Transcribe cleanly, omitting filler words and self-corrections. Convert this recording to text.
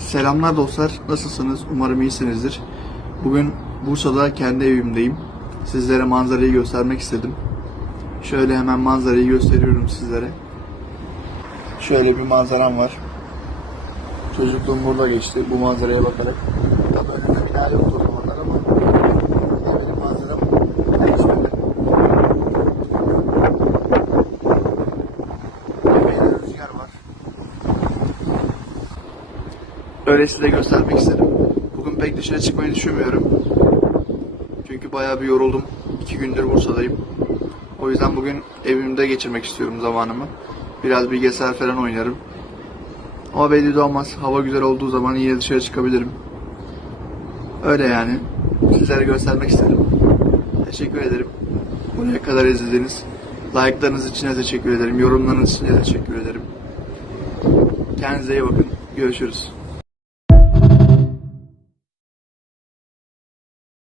Selamlar dostlar, nasılsınız? Umarım iyisinizdir. Bugün Bursa'da kendi evimdeyim. Sizlere manzarayı göstermek istedim. Şöyle hemen manzarayı gösteriyorum sizlere. Şöyle bir manzaram var. Çocukluğum burada geçti bu manzaraya bakarak. Tabii önümde bina yoktu o zamanlar ama yine benim manzaram şöyle. Tepede rüzgar var. Öyle size göstermek istedim. Bugün pek dışarı çıkmayı düşünmüyorum. Çünkü bayağı bir yoruldum. 2 gündür Bursa'dayım. O yüzden bugün evimde geçirmek istiyorum zamanımı. Biraz bilgisayar falan oynarım. Ama belli de olmaz. Hava güzel olduğu zaman yine dışarı çıkabilirim. Öyle yani. Sizlere göstermek istedim. Teşekkür ederim. Buraya kadar izlediniz. Like'larınız için de teşekkür ederim. Yorumlarınız için de teşekkür ederim. Kendinize iyi bakın. Görüşürüz.